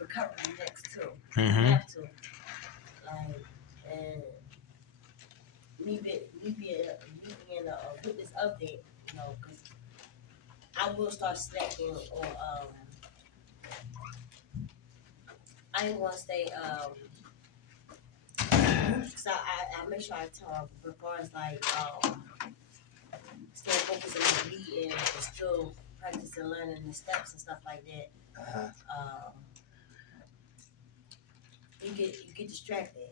recovery next too. You have to like and me being a witness of that, you know, because I will start snacking on I ain't gonna stay cause I make sure I tell them before it's like still focusing on reading and still practicing learning the steps and stuff like that. You get distracted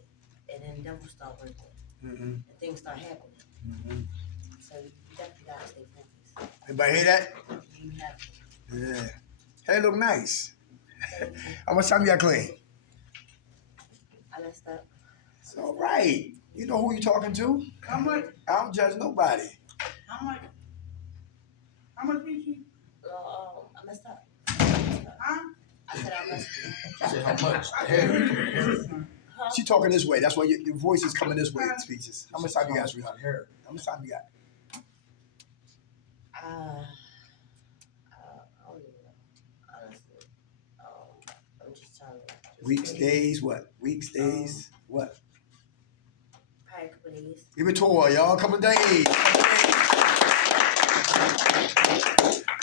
and then devils start working and things start happening. So you definitely gotta stay focused. Everybody hear that? You have to. Yeah. Hair look nice. How much time you got clean? I messed up. It's all right. You know who you talking to? How much? I don't judge nobody. How much? How much PG? I messed up. Huh? I said I messed up. She said how much? She talking this way. That's why your voice is coming this way in speeches. How much time you got, sweetheart? How much time you got? I don't even know. Honestly. I'm just trying to. Weeks, days, what? Weeks, days, what? Probably a couple days. Give it to her, y'all. Couple days.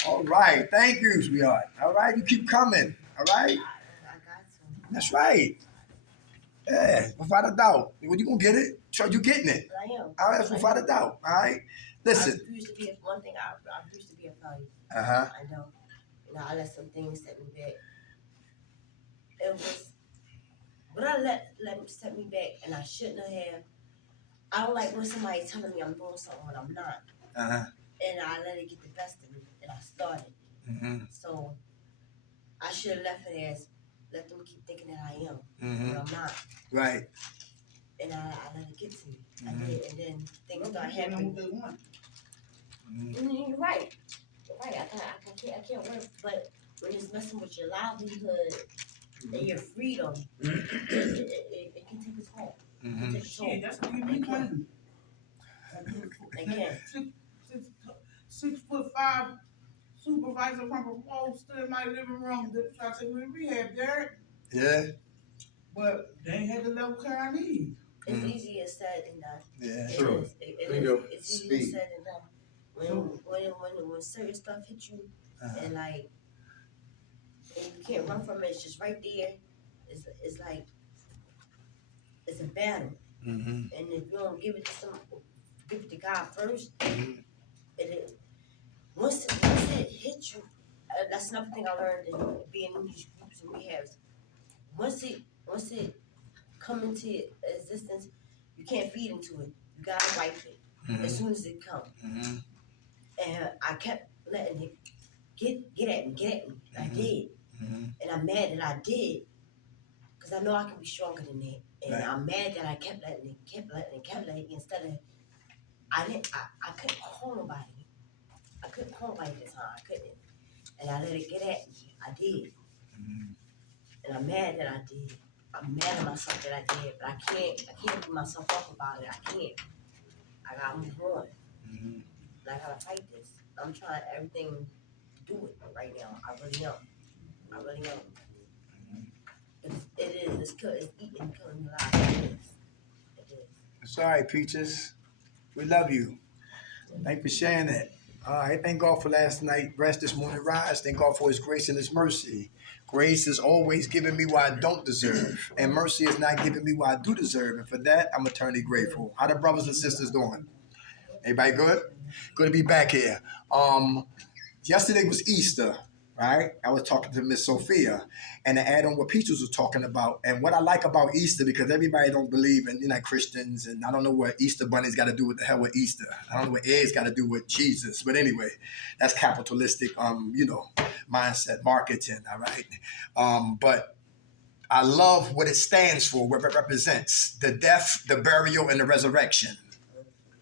All right. Thank you, sweetheart. All right. You keep coming. All right. I got to. That's right. Yeah, without a doubt. When you gonna get it? Sure, you getting it. But I am. All right, that's without a doubt. All right. Listen. I used to be one thing. I used to be a failure. Uh-huh. I know. You know, I let some things set me back. It was, but I let set me back, and I shouldn't have. I don't like when somebody telling me I'm doing something when I'm not, Uh-huh. and I let it get the best of me, and I started. So I should have left it as let them keep thinking that I am, but I'm not. Right. And I let it get to me. I did, and then things start happening. You're right. You're right. I can't work, but when it's messing with your livelihood and your freedom, it can take its toll. Shit, that's what you be playing. Again. 6'5" supervisor from a pole stood in my living room. I said, we're in rehab, Derek. Yeah. But they ain't had the level care I need. It's easier said than done. Yeah. True. It's easier said than done. When certain stuff hit you and like and you can't run from it, it's just right there. It's like it's a battle. And if you don't give it to God first, once it hits you, that's another thing I learned in being in these groups and rehabs. Once it come into existence, you can't feed into it. You gotta wipe it as soon as it comes. And I kept letting it get at me. I did, and I'm mad that I did, because I know I can be stronger than that. And I'm mad that I kept letting it instead of I couldn't call nobody. I couldn't call nobody this time. I couldn't, and I let it get at me. I did, and I'm mad that I did. I'm mad at myself that I did, but I can't beat myself up about it. I can't. I gotta move on. And I gotta fight this. I'm trying everything to do it right now. I really am. But it is. It's eating, killing me alive. It is. It's all right, Peaches. We love you. Thank you for sharing that. All right. Thank God for last night. Rest this morning. Rise. Thank God for His grace and His mercy. Grace is always giving me what I don't deserve, and mercy is not giving me what I do deserve. And for that, I'm eternally grateful. How the brothers and sisters doing? Everybody good? Good to be back here. Yesterday was Easter, right? I was talking to Miss Sophia, and to add on what Peaches was talking about, and what I like about Easter, because everybody don't believe in, Christians, and I don't know what Easter bunny's got to do with the hell with Easter. I don't know what eggs got to do with Jesus, but anyway, that's capitalistic, mindset, marketing, all right? But I love what it stands for, what it represents: the death, the burial, and the resurrection.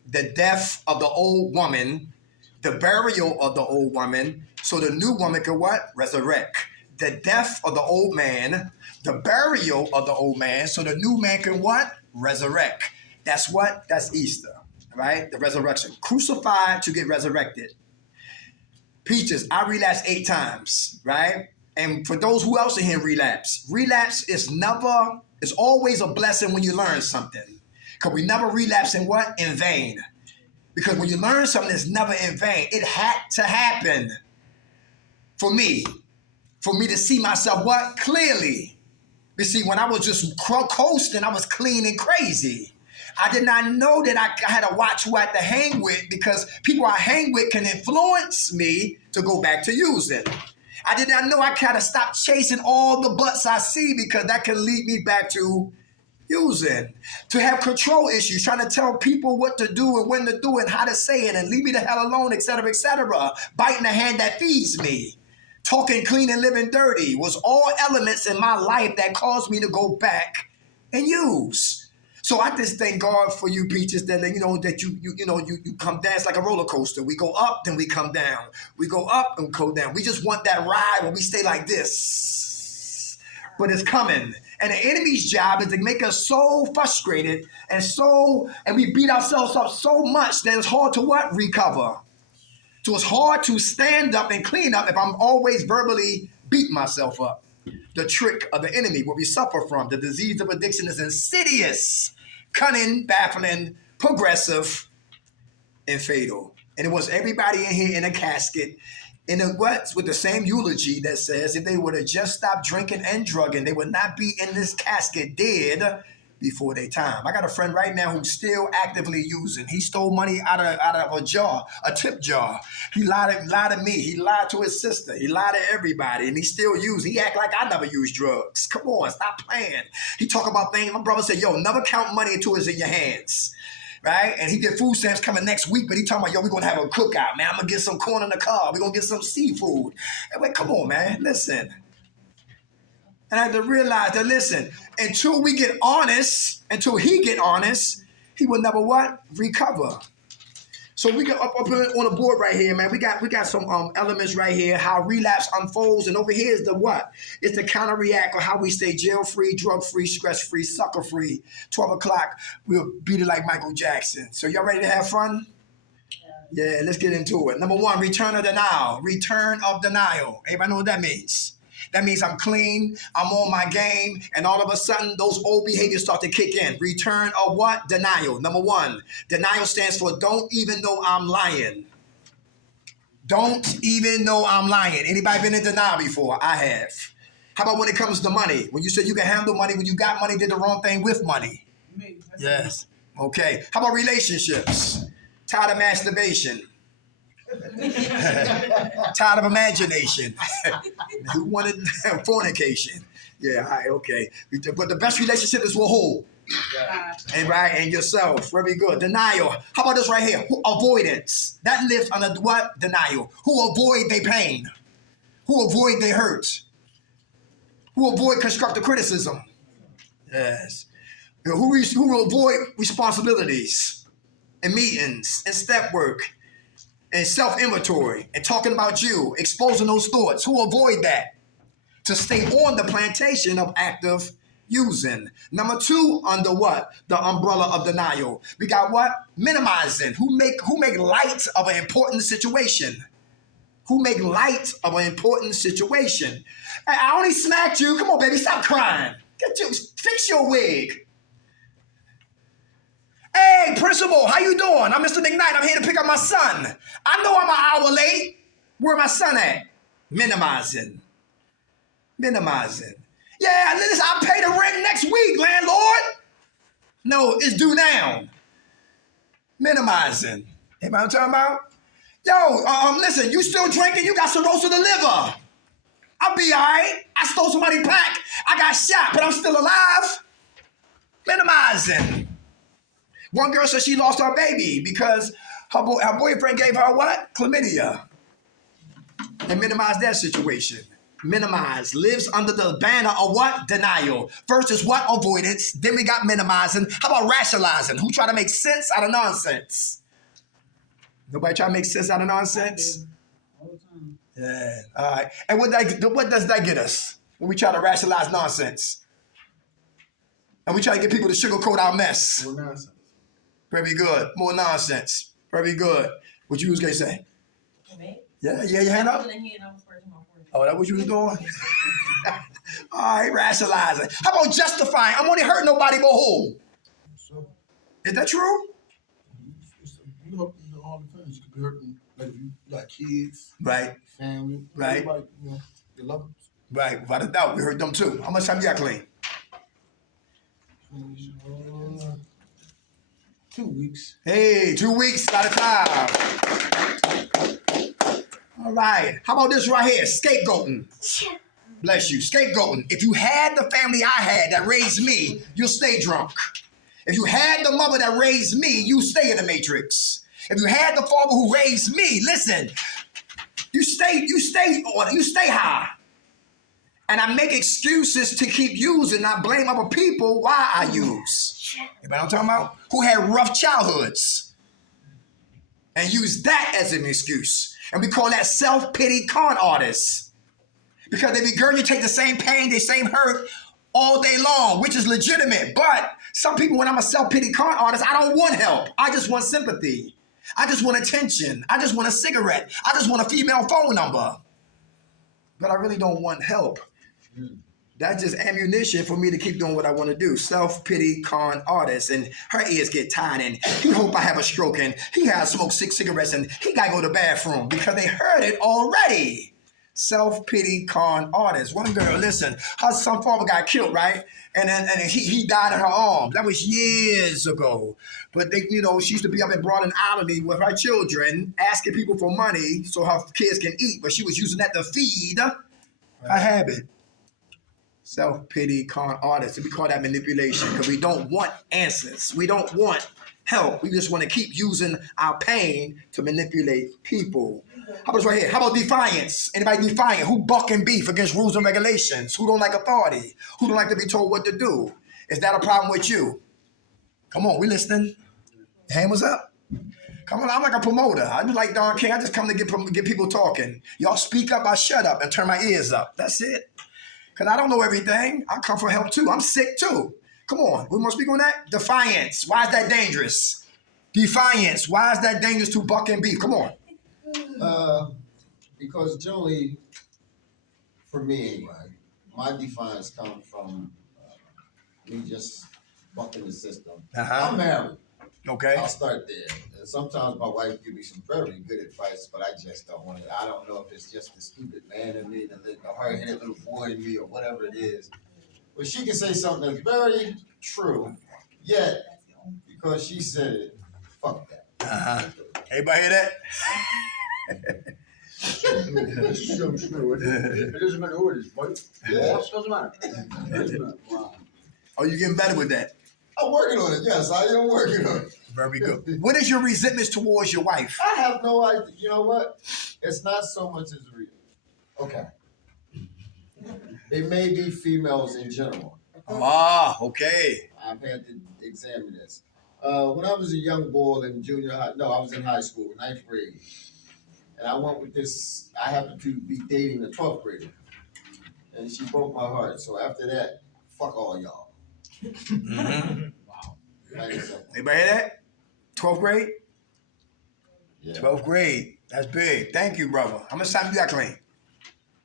The death of the old woman, the burial of the old woman, so the new woman can what? Resurrect. The death of the old man, the burial of the old man, so the new man can what? Resurrect. That's what? That's Easter, right? The resurrection. Crucified to get resurrected. Peaches, I relapsed 8 times, right? And for those who else in here relapse is always a blessing when you learn something. Because we never relapse in what? In vain. Because when you learn something, it's never in vain. It had to happen for me to see myself what? Clearly. You see, when I was just coasting, I was clean and crazy. I did not know that I had to watch who I had to hang with, because people I hang with can influence me to go back to using. I did not know I kind of stop chasing all the butts I see, because that can lead me back to using. To have control issues, trying to tell people what to do and when to do and how to say it and leave me the hell alone, etc., etc. Biting the hand that feeds me. Talking clean and living dirty was all elements in my life that caused me to go back and use. So I just thank God for you, Peaches, that you come down. It's like a roller coaster. We go up, then we come down. We go up and go down. We just want that ride where we stay like this. But it's coming. And the enemy's job is to make us so frustrated and we beat ourselves up so much that it's hard to what? Recover. So it's hard to stand up and clean up if I'm always verbally beating myself up. The trick of the enemy, what we suffer from, the disease of addiction, is insidious, cunning, baffling, progressive, and fatal. And it was everybody in here in a casket, in a what? With the same eulogy that says if they would have just stopped drinking and drugging, they would not be in this casket dead before their time. I got a friend right now who's still actively using. He stole money out of a jar, a tip jar. He lied to me. He lied to his sister. He lied to everybody, and he still using. He act like I never used drugs. Come on, stop playing. He talk about things. My brother said, yo, never count money until it's in your hands. Right? And he get food stamps coming next week, but he talking about, yo, we're going to have a cookout, man. I'm going to get some corn in the car. We're going to get some seafood. And like, come on, man. Listen. And I had to realize that, listen, until he get honest, he will never what? Recover. So we got up on the board right here, man. We got some elements right here, how relapse unfolds. And over here is the what? It's the counter react, or how we stay jail-free, drug-free, stress-free, sucker-free. 12 o'clock, we'll beat it like Michael Jackson. So y'all ready to have fun? Yeah, let's get into it. Number one, return of denial. Return of denial. Everybody know what that means? That means I'm clean, I'm on my game, and all of a sudden, those old behaviors start to kick in. Return of what? Denial. Number one, denial stands for don't even know I'm lying. Don't even know I'm lying. Anybody been in denial before? I have. How about when it comes to money? When you said you can handle money, when you got money, did the wrong thing with money? Me. Yes. Okay. How about relationships? Tired of masturbation. Tired of imagination. Who wanted fornication? Yeah, all right, okay. But the best relationship is with who? And right, and yourself. Very good. Denial. How about this right here? Avoidance. That lives under what? Denial. Who avoid their pain. Who avoid their hurt. Who avoid constructive criticism. Yes. Who will avoid responsibilities and meetings and step work and self-inventory and talking about you, exposing those thoughts. Who avoid that? To stay on the plantation of active using. Number two, under what? The umbrella of denial. We got what? Minimizing. Who make light of an important situation. Who make light of an important situation. Hey, I only smacked you. Come on, baby, stop crying. Fix your wig. Hey, principal, how you doing? I'm Mr. McKnight. I'm here to pick up my son. I know I'm an hour late. Where my son at? Minimizing. Yeah, listen, I'll pay the rent next week, landlord. No, it's due now. Minimizing. Anybody what I'm talking about? Yo, listen, you still drinking? You got cirrhosis of the liver. I'll be all right. I stole somebody's pack. I got shot, but I'm still alive. Minimizing. One girl said she lost her baby because her boyfriend gave her what? Chlamydia. And minimize that situation. Minimize. Lives under the banner of what? Denial. First is what? Avoidance. Then we got minimizing. How about rationalizing? Who try to make sense out of nonsense? Nobody try to make sense out of nonsense? All the time. Yeah. All right. And what does that get us when we try to rationalize nonsense? And we try to get people to sugarcoat our mess. More nonsense. Very good. More nonsense. Very good. What you was going to say? Me? Yeah, your hand up? Oh, that what you was doing? All right, rationalizing. How about justifying? I'm only hurting nobody but who? So, Is that true? you know, all the things you could be hurting. Like if you got kids, Right, family, right, everybody, your loved ones. right. Without a doubt, we hurt them too. How much time you got clean? 2 weeks. Hey, 2 weeks, got a time. All right. How about this right here? Scapegoating. Bless you. Scapegoating. If you had the family I had that raised me, you'll stay drunk. If you had the mother that raised me, you stay in the matrix. If you had the father who raised me, listen, you stay high. And I make excuses to keep using. I blame other people why I use. You know what I'm talking about? Who had rough childhoods and use that as an excuse. And we call that self-pity con artists. Because they regurgitate the same pain, the same hurt all day long, which is legitimate. But some people, when I'm a self-pity con artist, I don't want help. I just want sympathy. I just want attention. I just want a cigarette. I just want a female phone number. But I really don't want help. That's just ammunition for me to keep doing what I want to do. Self-pity con artist, and her ears get tired, and he hope I have a stroke, and he has smoked 6 cigarettes, and he got to go to the bathroom because they heard it already. Self-pity con artist. One girl, listen, her son father got killed, right? And he died in her arms. That was years ago. But they, she used to be up in Broad Island with her children, asking people for money so her kids can eat. But she was using that to feed her habit. Self-pity con artists. We call that manipulation because we don't want answers. We don't want help. We just want to keep using our pain to manipulate people. How about right here? How about defiance? Anybody defiant? Who buck and beef against rules and regulations? Who don't like authority? Who don't like to be told what to do? Is that a problem with you? Come on, we listening. Hand was up. Come on, I'm like a promoter. I'm just like Don King. I just come to get people talking. Y'all speak up, I shut up and turn my ears up. That's it. Because I don't know everything. I come for help too. I'm sick too. Come on, we want to speak on that? Defiance. Why is that dangerous? Defiance. Why is that dangerous to buck and beef? Come on. Because generally, for me anyway, my defiance comes from me just bucking the system. I'm married. Okay. I'll start there. And sometimes my wife gives me some very good advice, but I just don't want it. I don't know if it's just the stupid man in me, the hard-headed little boy in me, or whatever it is. But she can say something that's very true, yet because she said it, fuck that. Everybody hear that? It's so true. It doesn't matter who it is, but it doesn't matter. Wow. Oh, you getting better with that? I'm working on it. Yes, I am working on it. Very good. What is your resentment towards your wife? I have no idea. You know what? It's not so much as real. Okay. It may be females in general. Ah, okay. I've had to examine this. When I was a young boy in I was in high school, 9th grade. And I went with this, I happened to be dating a 12th grader. And she broke my heart. So after that, fuck all y'all. Mm-hmm. Wow. Anybody hear that? 12th grade? Yeah. 12th grade. That's big. Thank you, brother. How much time you got clean?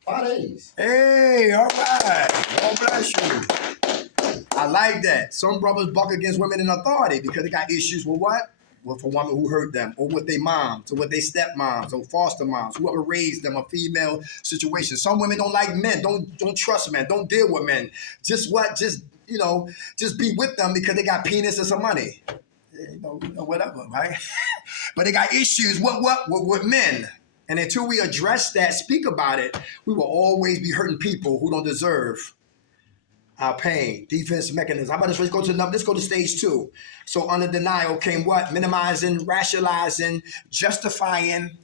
5 days. Hey, all right. God bless you. I like that. Some brothers buck against women in authority because they got issues with what? With a woman who hurt them, or with their moms, or with their stepmoms, or foster moms, whoever raised them, a female situation. Some women don't like men, don't trust men, don't deal with men. Just be with them because they got penis and some money. Whatever, right? But they got issues with men. And until we address that, speak about it, we will always be hurting people who don't deserve our pain. Defense mechanism. How about this? Let's go to stage 2. So under denial came what? Minimizing, rationalizing, justifying,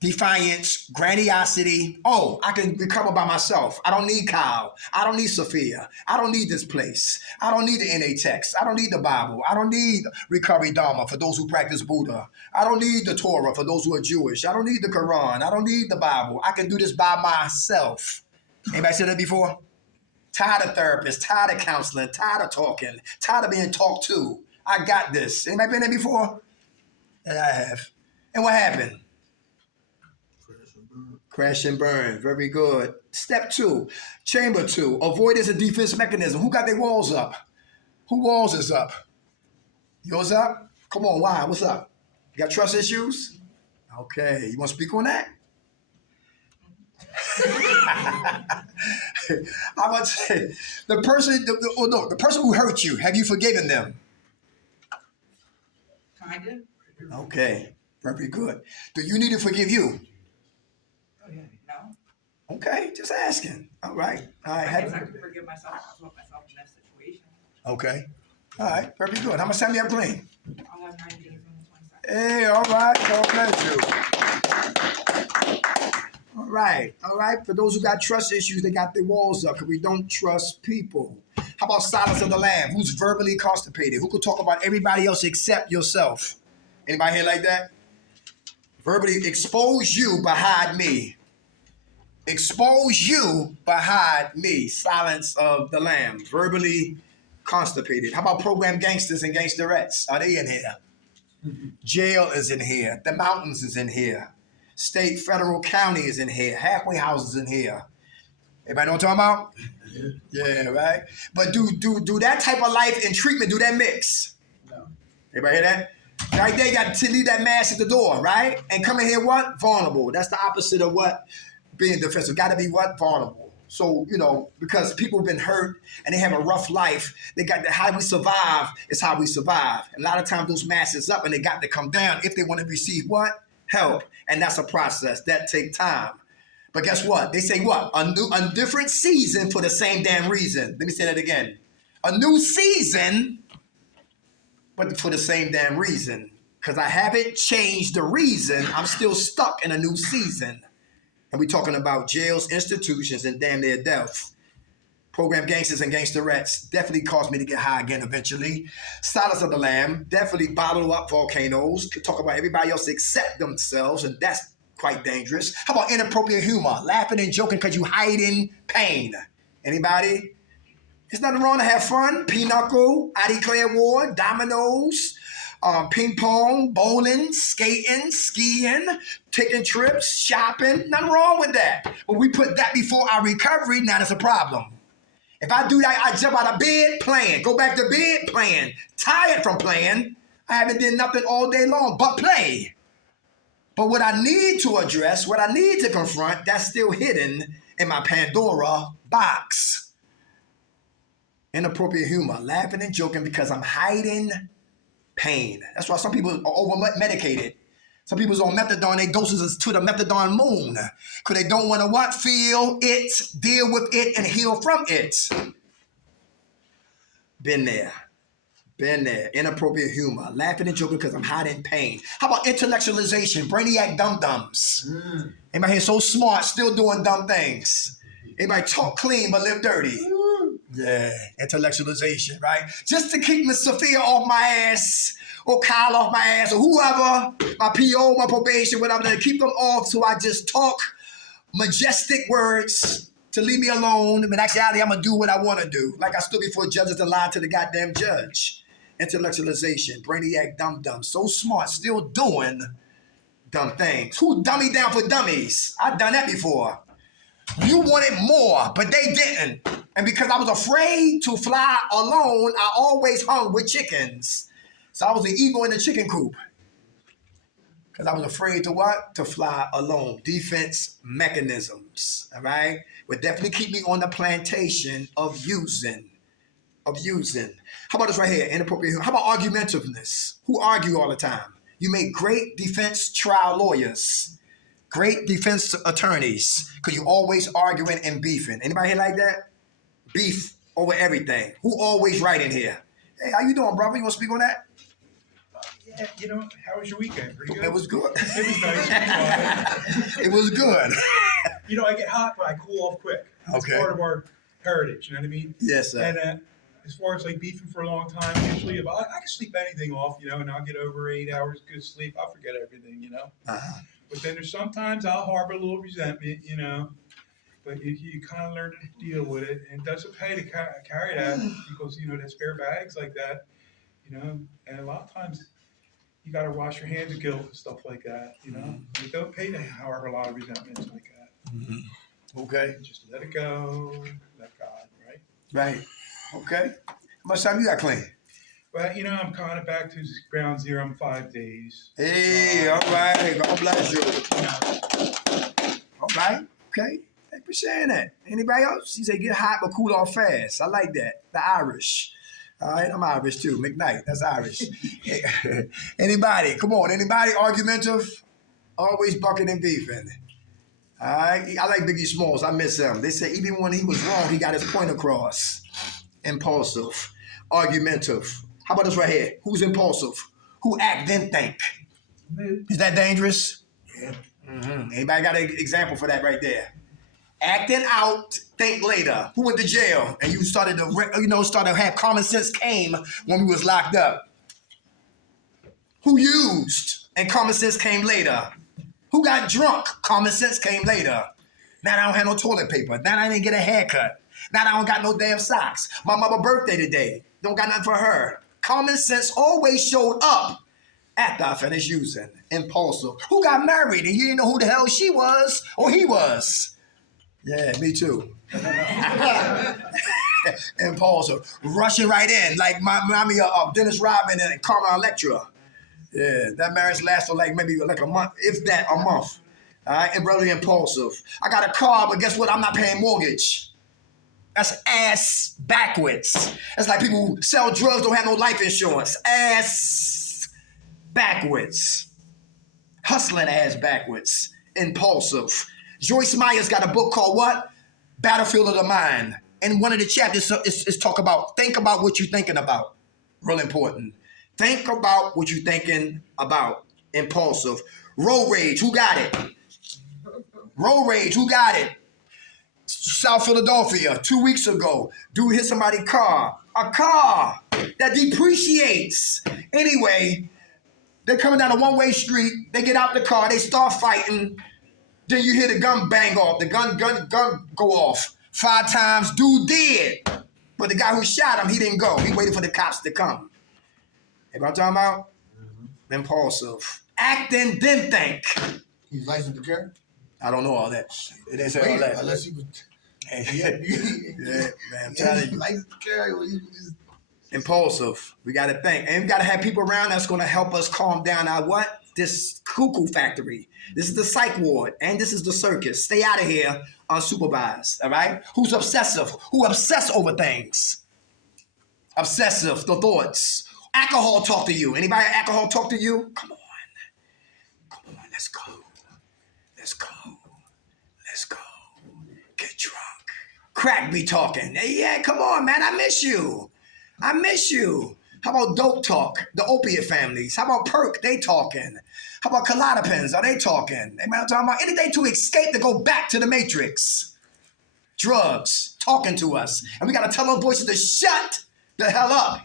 defiance, grandiosity. Oh, I can recover by myself. I don't need Kyle. I don't need Sophia. I don't need this place. I don't need the NA text. I don't need the Bible. I don't need recovery Dharma for those who practice Buddha. I don't need the Torah for those who are Jewish. I don't need the Quran. I don't need the Bible. I can do this by myself. Anybody said that before? Tired of therapists, tired of counseling, tired of talking, tired of being talked to. I got this. Anybody been there before? Yeah, I have. And what happened? Crash and burn. Very good. Step 2, chamber 2, avoidance and defense mechanism. Who got their walls up? Who walls is up? Yours up? Come on, why? What's up? You got trust issues? Okay, you want to speak on that? I would say the person who hurt you, have you forgiven them? Kinda. Okay, very good. Do you need to forgive you? No. Okay, just asking. All right. I guess I can forgive myself. I put myself in that situation. Okay. All right, very good. How much time do you have clean? I'll have 90 days on the 22nd. Hey, all right. God bless you. All right. For those who got trust issues, they got their walls up because we don't trust people. How about silence of the lamb? Who's verbally constipated? Who could talk about everybody else except yourself? Anybody here like that? Verbally expose you but hide me. Expose you but hide me. Silence of the lamb. Verbally constipated. How about program gangsters and gangsterettes? Are they in here? Jail is in here. The mountains is in here. State, federal, county is in here. Halfway houses in here. Everybody know what I'm talking about? Yeah, right? But do that type of life and treatment, do that mix? No. Everybody hear that? Right there, you got to leave that mask at the door, right? And come in here what? Vulnerable. That's the opposite of what? Being defensive. Got to be what? Vulnerable. So, because people have been hurt and they have a rough life, they got to, how we survive is how we survive. A lot of times those masks up and they got to come down if they want to receive what? Help. And that's a process. That takes time. But guess what? They say what? A different season for the same damn reason. Let me say that again. A new season, but for the same damn reason. Because I haven't changed the reason. I'm still stuck in a new season. And we're talking about jails, institutions, and damn near death. Program gangsters and gangsterettes definitely caused me to get high again eventually. Silence of the Lamb definitely bottle up volcanoes. Could talk about everybody else except themselves, and that's quite dangerous. How about inappropriate humor? Laughing and joking because you hiding pain. Anybody? There's nothing wrong to have fun. Pinochle, I Declare War, dominoes, ping pong, bowling, skating, skiing, taking trips, shopping. Nothing wrong with that. But we put that before our recovery, now that's a problem. If I do that, I jump out of bed playing, go back to bed playing, tired from playing. I haven't done nothing all day long but play. But what I need to address, what I need to confront, that's still hidden in my Pandora box. Inappropriate humor, laughing and joking because I'm hiding pain. That's why some people are over-medicated. Some people's on methadone, they doses is to the methadone moon. Because they don't want to what? Feel it, deal with it, and heal from it. Been there. Inappropriate humor, laughing and joking because I'm hiding pain. How about intellectualization, brainiac dum-dums? Anybody here so smart, still doing dumb things? Anybody talk clean but live dirty? Yeah, intellectualization, right? Just to keep Miss Sophia off my ass, or Kyle off my ass, or whoever, my PO, my probation, whatever, to keep them off so I just talk majestic words to leave me alone. I mean, actually, I'm going to do what I want to do. Like I stood before judges and lied to the goddamn judge. Intellectualization, brainiac dum-dum, so smart, still doing dumb things. Who dummy down for dummies? I've done that before. You wanted more, but they didn't. And because I was afraid to fly alone, I always hung with chickens. So I was the eagle in the chicken coop. Because I was afraid to what? To fly alone. Defense mechanisms, all right? Would definitely keep me on the plantation of using. How about this right here? Inappropriate. How about argumentiveness? Who argue all the time? You make great defense trial lawyers. Great defense attorneys, because you always arguing and beefing. Anybody here like that? Beef over everything. Who always right in here? Hey, how you doing, brother? You want to speak on that? Yeah, how was your weekend? Pretty good? It was good. It was nice. It was good. I get hot, but I cool off quick. It's Okay. part of our heritage, you know what I mean? Yes, sir. And as far as like beefing for a long time, usually if I can sleep anything off, and I'll get over 8 hours good sleep, I'll forget everything, Uh-huh. But then there's sometimes I'll harbor a little resentment, but you kind of learn to deal with it. And it doesn't pay to carry that because, there's spare bags like that, and a lot of times you got to wash your hands of guilt and stuff like that, It don't pay to harbor a lot of resentments like that. Okay. Just let it go, let God, right? Right. Okay. How much time you got, Clean? But I'm kind of back to ground zero. I'm 5 days. Hey, So, all right. God bless you. you know, All right. Okay. Thank you for sharing that. Anybody else? He said get hot but cool off fast. I like that. The Irish. All right, I'm Irish too. McKnight, that's Irish. Anybody? Come on. Anybody argumentative? Always bucking and beefing. All right. I like Biggie Smalls. I miss him. They say even when he was wrong, he got his point across. Impulsive. Argumentative. How about this right here? Who's impulsive? Who act then think? Is that dangerous? Yeah. Anybody got an example for that right there? Acting out, think later. Who went to jail and you started to have common sense came when we was locked up? Who used and common sense came later? Who got drunk? Common sense came later. Now I don't have no toilet paper. Now I didn't get a haircut. Now I don't got no damn socks. My mama's birthday today. Don't got nothing for her. Common sense always showed up after I finished using. Impulsive. Who got married and you didn't know who the hell she was or he was? Yeah, me too. Impulsive. Rushing right in like my mommy of Dennis Rodman and Carmen Electra. Yeah, that marriage lasted maybe a month, if that, a month. All right, and really impulsive. I got a car, but guess what? I'm not paying mortgage. That's ass backwards. That's like people who sell drugs don't have no life insurance. Ass backwards. Hustling ass backwards. Impulsive. Joyce Meyer's got a book called what? Battlefield of the Mind. And one of the chapters is talk about, think about what you're thinking about. Real important. Think about what you're thinking about. Impulsive. Road rage, who got it? Road rage, who got it? South Philadelphia, 2 weeks ago, dude hit somebody's car. A car that depreciates. Anyway, they're coming down a one-way street. They get out the car. They start fighting. Then you hear the gun bang off. The gun go off. 5 times. Dude dead. But the guy who shot him, he didn't go. He waited for the cops to come. You know what I'm talking about? Impulsive. Acting, then think. He's licensed to carry? I don't know all that. It didn't say all that. Unless he was. Yeah, man, I'm telling you. Licensed to carry, or he was just. Impulsive. We got to think. And we got to have people around that's going to help us calm down our what? This cuckoo factory. This is the psych ward. And this is the circus. Stay out of here unsupervised, all right? Who's obsessive? Who obsess over things? Obsessive, the thoughts. Alcohol talk to you. Anybody alcohol talk to you? Come on. Come on, let's go. Let's go. Let's go. Get drunk. Crack be talking. Hey, yeah, come on, man. I miss you. I miss you. How about dope talk? The opiate families. How about perk? They talking. How about Klonopins? Are they talking? Hey, man, I'm talking about anything to escape, to go back to the matrix. Drugs talking to us. And we got to tell those voices to shut the hell up.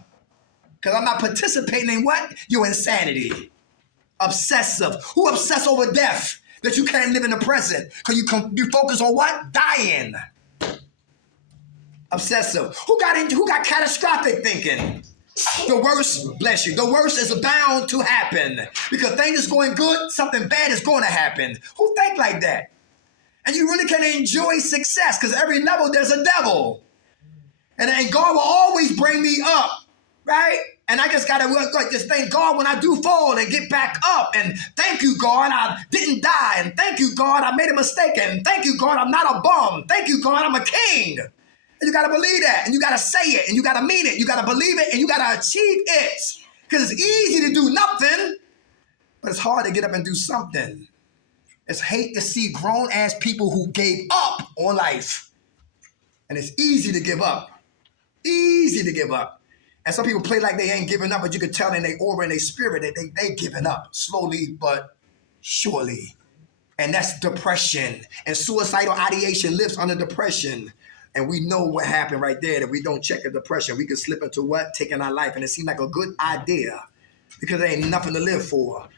Because I'm not participating in what? Your insanity. Obsessive. Who obsess over death? That you can't live in the present. Because you focus on what? Dying. Obsessive. Who got catastrophic thinking? The worst, bless you, the worst is bound to happen. Because things is going good, something bad is going to happen. Who think like that? And you really can enjoy success because every level there's a devil. And God will always bring me up, right? And I just got to just thank God when I do fall and get back up. And thank you, God, I didn't die. And thank you, God, I made a mistake. And thank you, God, I'm not a bum. Thank you, God, I'm a king. And you got to believe that. And you got to say it. And you got to mean it. You got to believe it. And you got to achieve it. Because it's easy to do nothing. But it's hard to get up and do something. It's hate to see grown-ass people who gave up on life. And it's easy to give up. Easy to give up. And some people play like they ain't giving up, but you can tell in their aura and their spirit that they giving up slowly but surely. And that's depression. And suicidal ideation lives under depression. And we know what happened right there. That we don't check the depression, we could slip into what? Taking our life. And it seemed like a good idea because there ain't nothing to live for.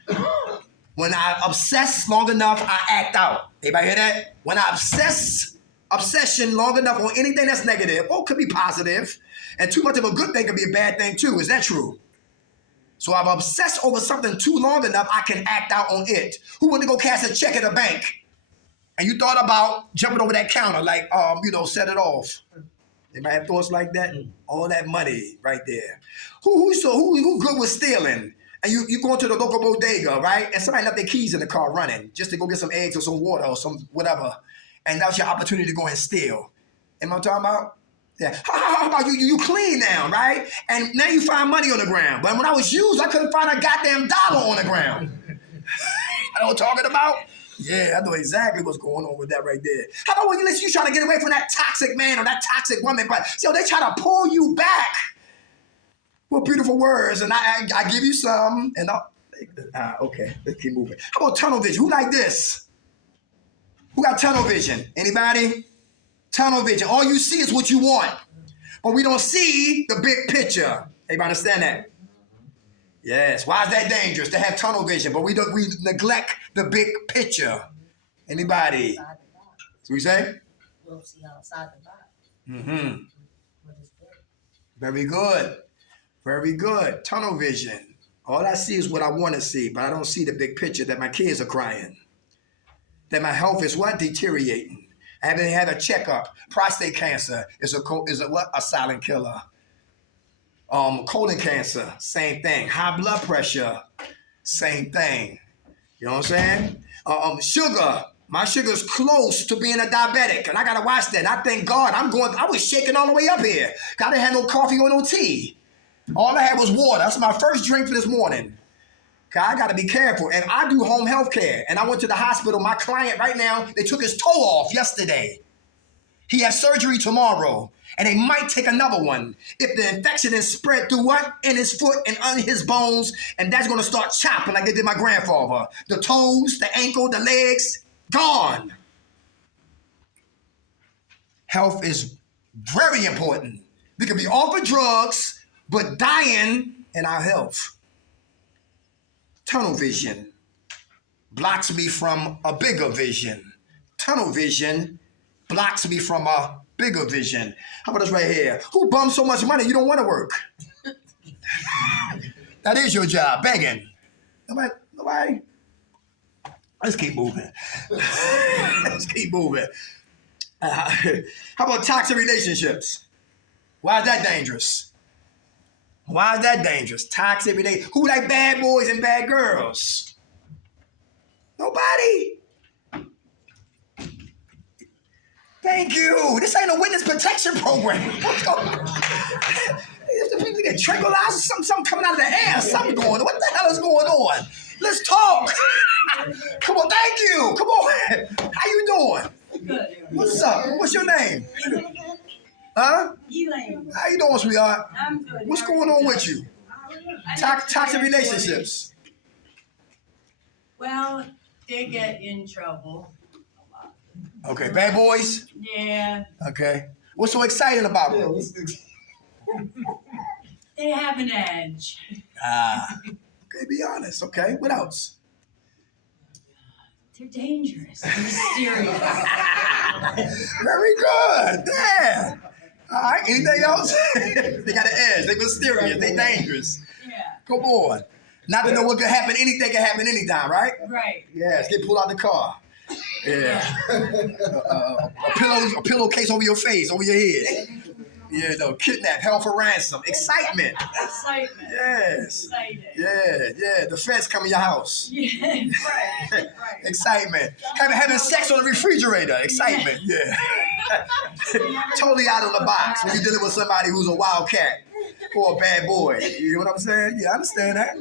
When I obsess long enough, I act out. Anybody hear that? When I obsession long enough on anything that's negative, or could be positive, and too much of a good thing could be a bad thing too. Is that true? So I'm obsessed over something too long enough, I can act out on it. Who went to go cash a check at a bank? and you thought about jumping over that counter, like, set it off. Anybody have thoughts like that? All that money right there. Who good with stealing? And you go into the local bodega, right? And somebody left their keys in the car running just to go get some eggs or some water or some whatever. And that's your opportunity to go and steal. Am I talking about? Yeah. How about you clean now, right? And now you find money on the ground. But when I was used, I couldn't find a goddamn dollar on the ground. I know what I'm talking about? Yeah, I know exactly what's going on with that right there. How about when you trying to get away from that toxic man or that toxic woman, but they try to pull you back with beautiful words, and I give you some, and okay, let's keep moving. How about tunnel vision? Who like this? Who got tunnel vision? Anybody? Tunnel vision. All you see is what you want, but we don't see the big picture. Everybody understand that? Yes. Why is that dangerous to have tunnel vision? But we neglect the big picture. Anybody? Outside the box. What you say? We don't see outside the box. Mm-hmm. What is that? Very good. Very good. Tunnel vision. All I see is what I want to see, but I don't see the big picture that my kids are crying. That my health is what? Deteriorating. I haven't had a checkup. Prostate cancer is a silent killer. Colon cancer, same thing. High blood pressure, same thing. You know what I'm saying? Sugar. My sugar's close to being a diabetic, and I gotta watch that. And I thank God I was shaking all the way up here. I didn't have no coffee or no tea. All I had was water. That's my first drink for this morning. I gotta be careful. And I do home health care. And I went to the hospital. My client right now, they took his toe off yesterday. He has surgery tomorrow. And they might take another one if the infection is spread through what? In his foot and on his bones. And that's gonna start chopping like they did my grandfather. The toes, the ankle, the legs, gone. Health is very important. We can be off of drugs, but dying in our health. Tunnel vision blocks me from a bigger vision. Tunnel vision blocks me from a bigger vision. How about this right here? Who bums so much money you don't want to work? That is your job, begging. Nobody? Let's keep moving. Let's keep moving. How about toxic relationships? Why is that dangerous? Why is that dangerous? Toxic relationships. Who like bad boys and bad girls? Nobody? Thank you. This ain't a witness protection program. What's going on? If the people get tranquilized, something coming out of the air, something going on. What the hell is going on? Let's talk. Come on, thank you. Come on. How you doing? Good. What's up? What's your name? Huh? Elaine. How you doing, sweetheart? I'm good. What's going on with you? Toxic relationships. Well, they get in trouble a lot. Okay, bad boys? Yeah, Okay. What's so exciting about them? they have an edge. Okay, be honest. Okay, what else? They're dangerous. They're mysterious. Very good. Yeah. All right, anything else? They got an edge. They mysterious. They dangerous. Yeah, Come on. Not to know what could happen. Anything can happen anytime, right? right. Yes, get pulled out the car. Yeah. A pillowcase over your face, over your head. Yeah, no, kidnap, held for ransom, excitement. Excitement. Yes. Excited. Yeah. The feds come in your house. Yeah, right, right. Excitement. Having sex on the refrigerator. Excitement. Yeah. Totally out of the box when you're dealing with somebody who's a wildcat or a bad boy. You know what I'm saying? Yeah, I understand that.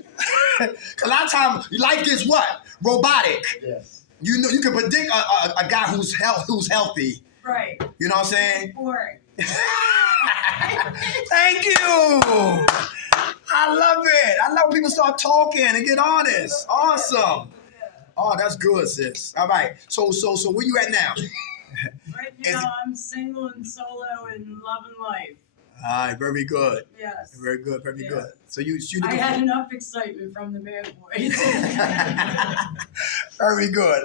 A lot of times, life gets what? Robotic. Yes. You know, you can predict a guy who's healthy. Right. You know what I'm saying? Boring. Thank you. I love it. I love when people start talking and get honest. Awesome. Oh, that's good, sis. All right. So where you at now? Right now, I'm single and solo and loving life. All right. Very good. Yes. Very good. Very Yeah. good. So you I had enough excitement from the bad boys. Very good.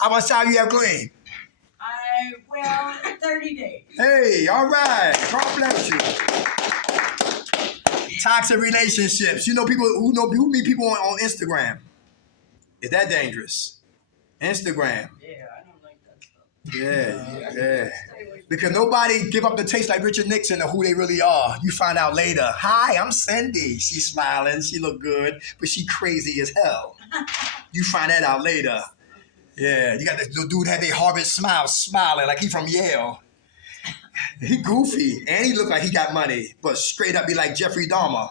How much time you have clean? 30 days. Hey, all right. God bless you. Toxic relationships. You know people who meet people on Instagram. Is that dangerous? Instagram. Yeah, I don't like that Yeah. Because nobody give up the taste like Richard Nixon or who they really are. You find out later. Hi, I'm Cindy. She's smiling. She look good, but she crazy as hell. You find that out later. Yeah, you got this little dude had a Harvard smile, smiling like he from Yale. He goofy, and he look like he got money, but straight up be like Jeffrey Dahmer.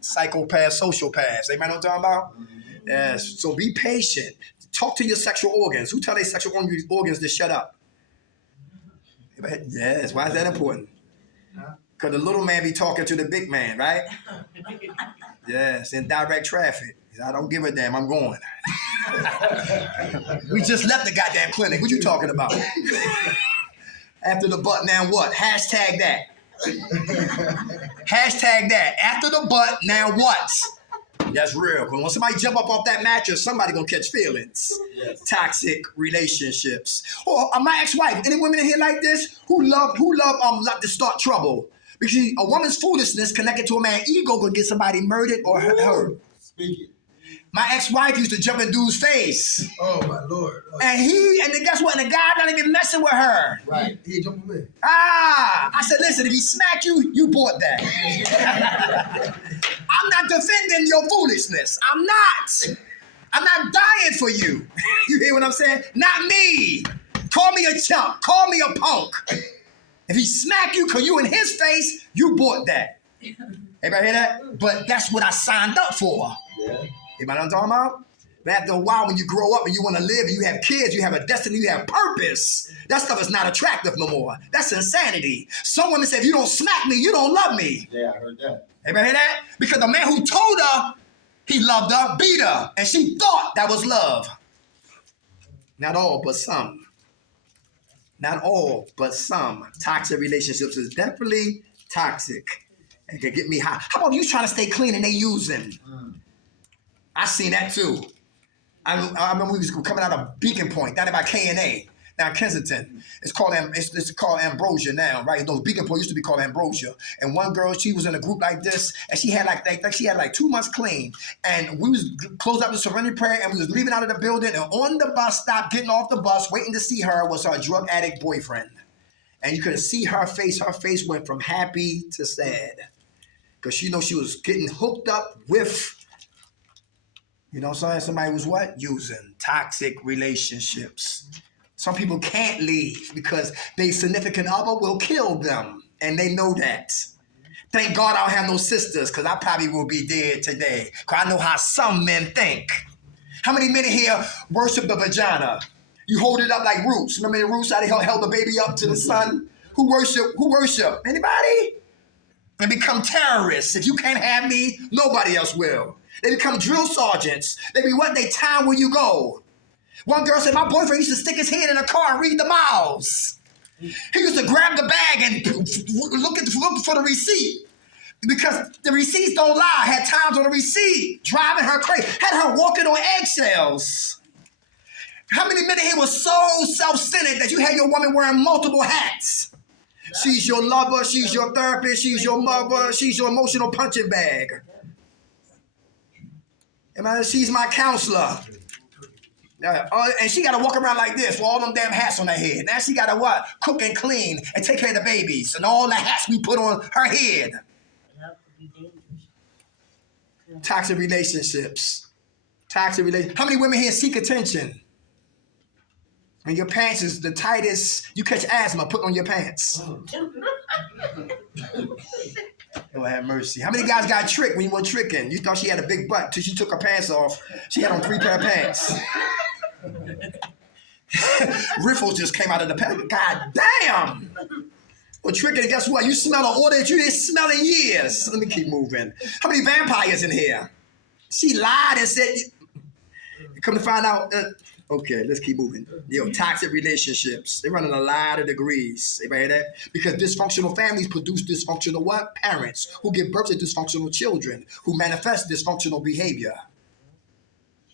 Psychopath, sociopaths. Anybody know what I'm talking about? Yes. So be patient. Talk to your sexual organs. Who tell their sexual organs to shut up? Yes. Why is that important? Because the little man be talking to the big man, right? Yes. In direct traffic. I don't give a damn. I'm going. We just left the goddamn clinic. What you talking about? After the butt, now what? Hashtag that. Hashtag that. After the butt, now what? That's real. Because when somebody jump up off that mattress, somebody gonna catch feelings. Yes. Toxic relationships. Or my ex-wife. Any women in here like this who love to start trouble? Because a woman's foolishness connected to a man's ego gonna get somebody murdered or hurt. Speaking. My ex-wife used to jump in dude's face. Oh my Lord. And then guess what? And the guy not even messing with her. Right. He jumped in. I said, listen, if he smacked you, you bought that. I'm not defending your foolishness. I'm not dying for you. You hear what I'm saying? Not me. Call me a chump. Call me a punk. If he smack you because you in his face, you bought that. Everybody hear that? But that's what I signed up for. Yeah. Anybody know what I'm talking about? But after a while, when you grow up and you want to live and you have kids, you have a destiny, you have purpose, that stuff is not attractive no more. That's insanity. Some women say, if you don't smack me, you don't love me. Yeah, I heard that. Anybody hear that? Because the man who told her he loved her, beat her, and she thought that was love. Not all, but some. Not all, but some. Toxic relationships is definitely toxic. It can get me high. How about you trying to stay clean and they using? I seen that too. I remember we was coming out of Beacon Point, down there by K&A, down Kensington. It's called Ambrosia now, right? Those Beacon Point used to be called Ambrosia. And one girl, she was in a group like this, and she had like 2 months clean. And we was closed up the Serenity Prayer, and we was leaving out of the building, and on the bus stop, getting off the bus, waiting to see her was her drug addict boyfriend. And you could see her face went from happy to sad. Because she know she was getting hooked up with, you know what I'm saying? Somebody was what? Using toxic relationships. Some people can't leave because their significant other will kill them. And they know that. Thank God I don't have no sisters because I probably will be dead today. Because I know how some men think. How many men in here worship the vagina? You hold it up like Roots. Remember the Roots, how they held the baby up to the sun? Who worship? Anybody? And become terrorists. If you can't have me, nobody else will. They become drill sergeants. They be what? They time where you go. One girl said, my boyfriend used to stick his head in a car and read the miles. He used to grab the bag and look for the receipt. Because the receipts don't lie. Had times on the receipt. Driving her crazy. Had her walking on eggshells. How many men here were so self-centered that you had your woman wearing multiple hats? She's your lover, she's your therapist, she's your mother, she's your emotional punching bag. She's my counselor. And she got to walk around like this with all them damn hats on her head. Now she got to what? Cook and clean and take care of the babies and all the hats we put on her head. That could be dangerous. Toxic relationships. How many women here seek attention? And your pants is the tightest. You catch asthma, put on your pants. Lord have mercy. How many guys got tricked when you were tricking? You thought she had a big butt till she took her pants off. She had on 3 pair of pants. Riffles just came out of the pants. God damn. Well, tricking, guess what? You smell an odor that you didn't smell in years. Let me keep moving. How many vampires in here? She lied and said, come to find out, okay, let's keep moving. Toxic relationships. They're running a lot of degrees. Everybody hear that? Because dysfunctional families produce dysfunctional what? Parents who give birth to dysfunctional children who manifest dysfunctional behavior.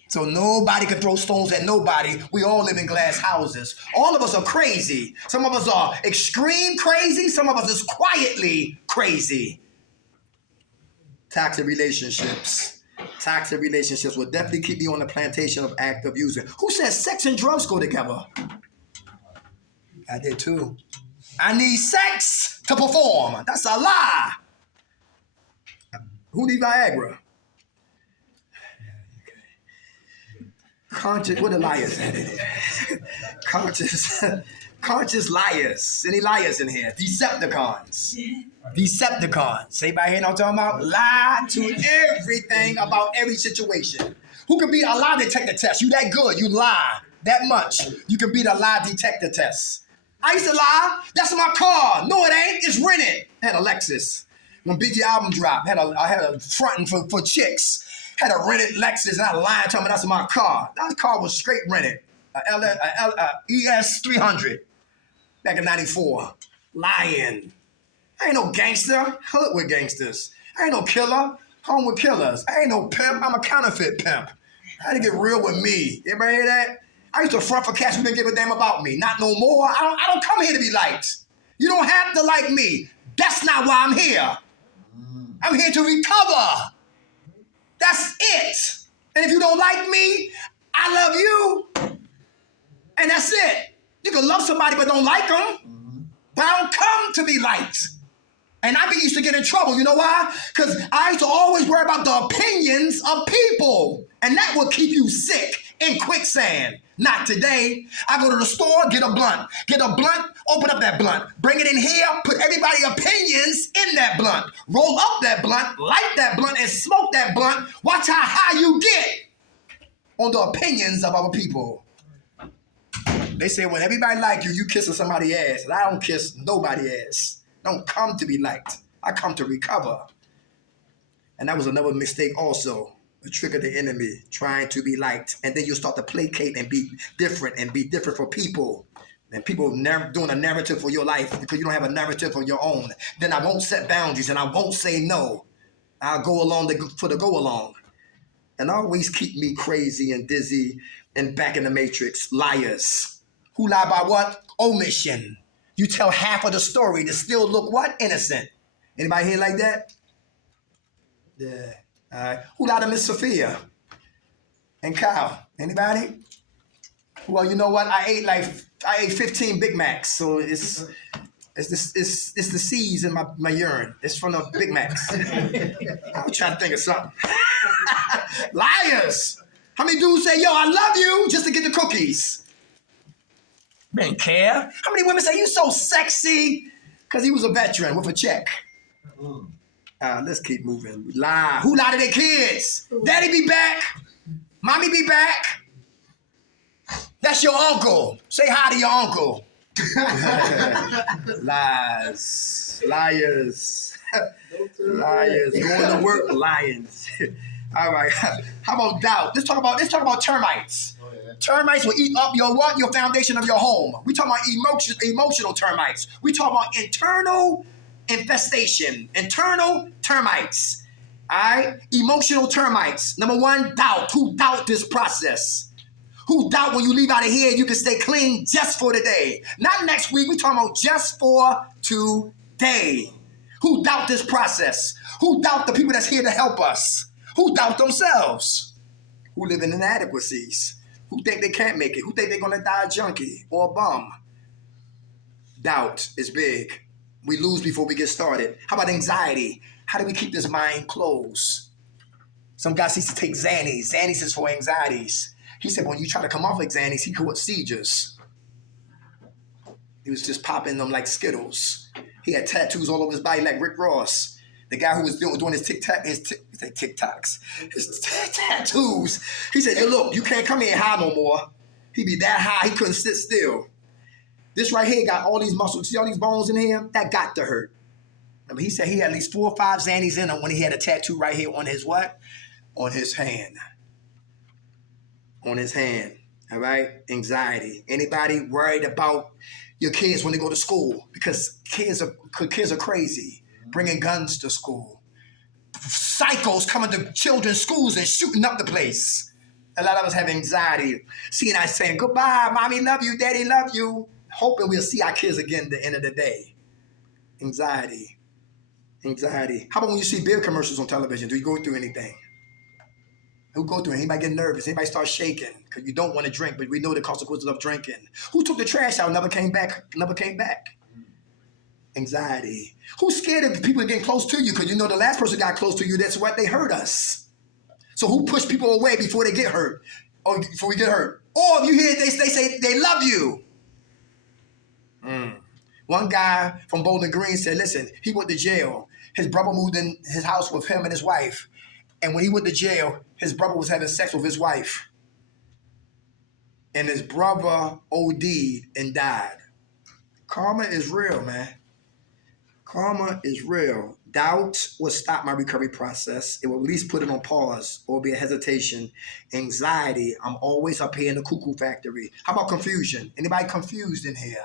So nobody can throw stones at nobody. We all live in glass houses. All of us are crazy. Some of us are extreme crazy. Some of us is quietly crazy. Toxic relationships. Toxic relationships will definitely keep you on the plantation of active using. Who says sex and drugs go together? I did too. I need sex to perform. That's a lie. Who need Viagra? Conscious, what the liars at it? Conscious liars. Any liars in here? Decepticons. Decepticons. Anybody here know what I'm talking about? Lie to everything about every situation. Who can beat a lie detector test? You that good, you lie that much. You can beat a lie detector test. I used to lie. That's my car. No, it ain't. It's rented. I had a Lexus. When Biggie album dropped, I had a fronting for chicks. Had a rented Lexus, and I lied to me that's my car. That car was straight rented. A ES 300 back in '94. Lying. I ain't no gangster. Hood with gangsters. I ain't no killer. Home with killers. I ain't no pimp. I'm a counterfeit pimp. I had to get real with me. Everybody hear that? I used to front for cats who didn't give a damn about me. Not no more. I don't come here to be liked. You don't have to like me. That's not why I'm here. I'm here to recover. That's it. And if you don't like me, I love you. And that's it. You can love somebody but don't like them. But I don't come to be liked. And I used to get in trouble. You know why? Because I used to always worry about the opinions of people. And that will keep you sick in quicksand. Not today. I go to the store, get a blunt. Get a blunt, open up that blunt. Bring it in here, put everybody's opinions in that blunt. Roll up that blunt, light that blunt, and smoke that blunt. Watch how high you get on the opinions of other people. They say when everybody like you, you kissing somebody's ass. And I don't kiss nobody's ass. I don't come to be liked. I come to recover. And that was another mistake also. The trick of the enemy, trying to be liked. And then you start to placate and be different for people. And people doing a narrative for your life because you don't have a narrative of your own. Then I won't set boundaries and I won't say no. I'll go along for the go along. And always keep me crazy and dizzy and back in the matrix. Liars. Who lie by what? Omission. You tell half of the story to still look what? Innocent. Anybody here like that? Yeah. All right. Who lied to Miss Sophia? And Kyle? Anybody? Well, you know what? I ate 15 Big Macs, so it's the C's in my urine. It's from the Big Macs. I'm trying to think of something. Liars! How many dudes say, yo, I love you, just to get the cookies? Didn't care. How many women say, you so sexy? Because he was a veteran with a check. Let's keep moving. Lie. Who lied to their kids? Daddy be back. Mommy be back. That's your uncle. Say hi to your uncle. Lies. Liars. Liars. Going to work. Lions. All right. How about doubt? Let's talk about termites. Oh, yeah. Termites will eat up your what? Your foundation of your home. We talk about emotional termites. We talk about internal infestation. Internal termites. All right? Emotional termites. Number one, doubt. Who doubt this process? Who doubt when you leave out of here, you can stay clean just for today. Not next week. We talking about just for today. Who doubt this process? Who doubt the people that's here to help us? Who doubt themselves? Who live in inadequacies? Who think they can't make it? Who think they're going to die a junkie or a bum? Doubt is big. We lose before we get started. How about anxiety? How do we keep this mind closed? Some guys used to take Xannies. Xannies is for anxieties. He said when you try to come off like Xannies, he caught seizures. He was just popping them like Skittles. He had tattoos all over his body like Rick Ross. The guy who was doing his TikToks, his tattoos. He said, yo, look, you can't come here high no more. He be that high, he couldn't sit still. This right here got all these muscles. See all these bones in here? That got to hurt. I mean, he said he had at least 4 or 5 Xannies in him when he had a tattoo right here on his what? On his hand. On his hand. All right? Anxiety. Anybody worried about your kids when they go to school? Because kids are crazy. Bringing guns to school. Psychos coming to children's schools and shooting up the place. A lot of us have anxiety. Seeing us saying, goodbye, mommy love you, daddy love you. Hoping we'll see our kids again at the end of the day. Anxiety. Anxiety. How about when you see beer commercials on television? Do you go through anything? Who go through it? Anybody get nervous? Anybody start shaking? Because you don't want to drink, but we know the consequences of drinking. Who took the trash out, never came back? Anxiety. Who's scared of people getting close to you? Because you know the last person got close to you, that's what they hurt us. So who pushed people away before they get hurt? Or before we get hurt? Or you hear they say they love you. One guy from Bowling Green said, listen, he went to jail. His brother moved in his house with him and his wife. And when he went to jail, his brother was having sex with his wife. And his brother OD'd and died. Karma is real, man. Karma is real. Doubt will stop my recovery process. It will at least put it on pause or be a hesitation. Anxiety, I'm always up here in the cuckoo factory. How about confusion? Anybody confused in here?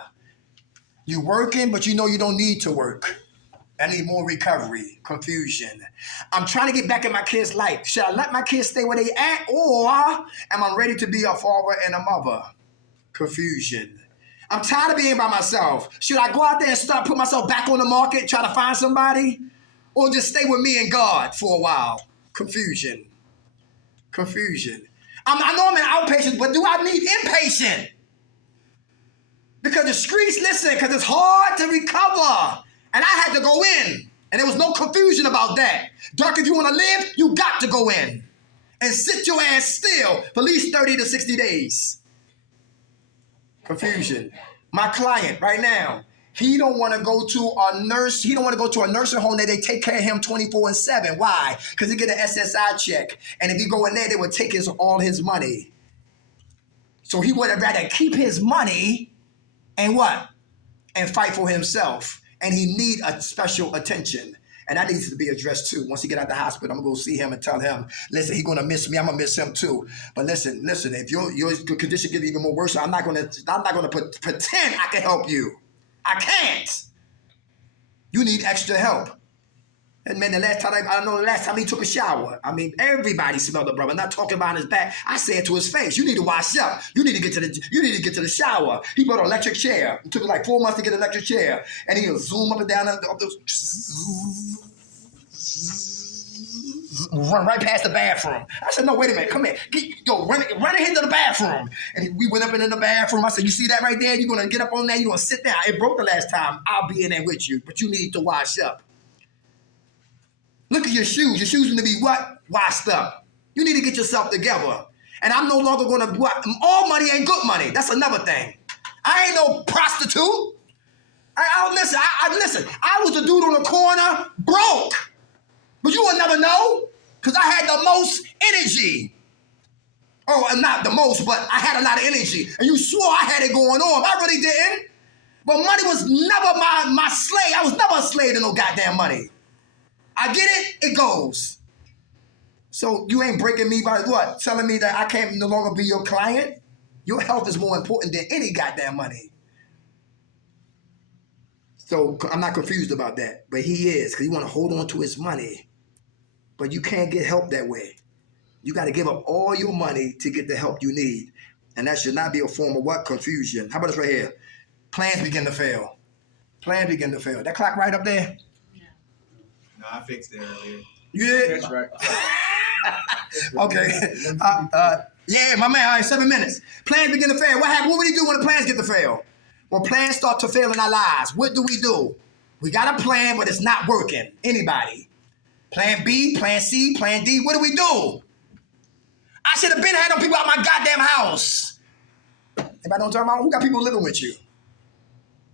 You working, but you know you don't need to work. I need more recovery. Confusion. I'm trying to get back in my kids' life. Should I let my kids stay where they at, or am I ready to be a father and a mother? Confusion. I'm tired of being by myself. Should I go out there and start putting myself back on the market, try to find somebody, or just stay with me and God for a while? Confusion. Confusion. I know I'm an outpatient, but do I need inpatient? Because the streets, listen, because it's hard to recover. And I had to go in. And there was no confusion about that. Doc, if you want to live, you got to go in. And sit your ass still for at least 30 to 60 days. Confusion. My client right now, he don't want to go to a nurse. He don't want to go to a nursing home that they take care of him 24/7. Why? Because he get an SSI check. And if he go in there, they would take all his money. So he would have rather keep his money and what? And fight for himself. And he need a special attention. And that needs to be addressed too. Once he get out the hospital, I'm going to go see him and tell him, listen, he's going to miss me. I'm going to miss him too. But listen, if your condition gets even more worse, I'm not going to pretend I can help you. I can't. You need extra help. And man, the last time he took a shower. I mean, everybody smelled the brother. I'm not talking about his back. I said to his face, you need to wash up. You need to get to the shower. He bought an electric chair. It took like 4 months to get an electric chair. And he'll zoom up and down up those, run right past the bathroom. I said, no, wait a minute, come here. Run ahead to the bathroom. And we went up into the bathroom. I said, you see that right there? You're gonna get up on that, you're gonna sit down. It broke the last time. I'll be in there with you, but you need to wash up. Look at your shoes. Your shoes need to be what? Washed up. You need to get yourself together. And I'm no longer going to what? All money ain't good money. That's another thing. I ain't no prostitute. Listen. I was the dude on the corner, broke. But you will never know, because I had the most energy. Oh, not the most, but I had a lot of energy. And you swore I had it going on. I really didn't. But money was never my slave. I was never a slave to no goddamn money. I get it, it goes. So you ain't breaking me by what? Telling me that I can't no longer be your client? Your health is more important than any goddamn money. So I'm not confused about that, but he is, because he want to hold on to his money. But you can't get help that way. You got to give up all your money to get the help you need. And that should not be a form of what? Confusion. How about this right here? Plans begin to fail. Plans begin to fail. That clock right up there? No, I fixed it earlier. You did? That's right. Okay. Yeah, my man, all right, 7 minutes. Plans begin to fail. What would he do when the plans get to fail? When plans start to fail in our lives, what do? We got a plan, but it's not working. Anybody? Plan B, plan C, plan D, what do? I should have been had them people out my goddamn house. Anybody know what I'm talking about? Who got people living with you?